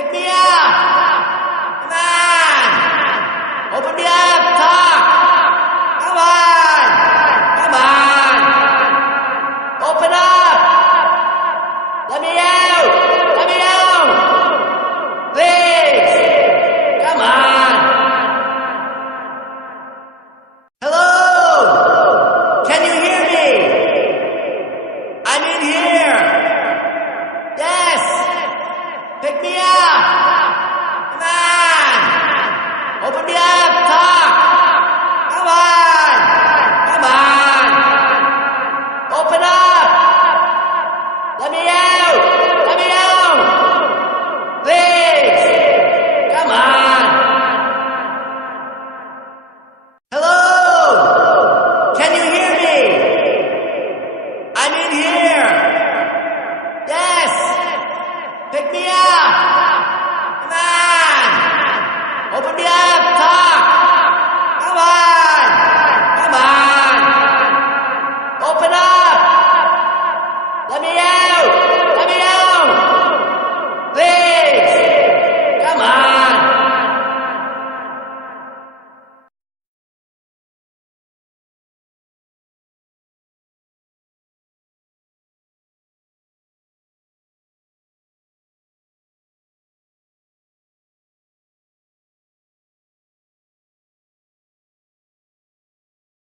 Pick me up! Come on! Open me up! Talk! Come on! Come on! Open up! Let me out! Let me out! Please! Come on! Hello? Can you hear me? I'm in here! Yes! Pick me up! Come on! Open me up! Talk! Come on! Come on! Open up! Let me out! Let me out! Please! Come on! Hello? Can you hear me? I'm in here! Yes! Pick me up! Come on! Open me up! Talk!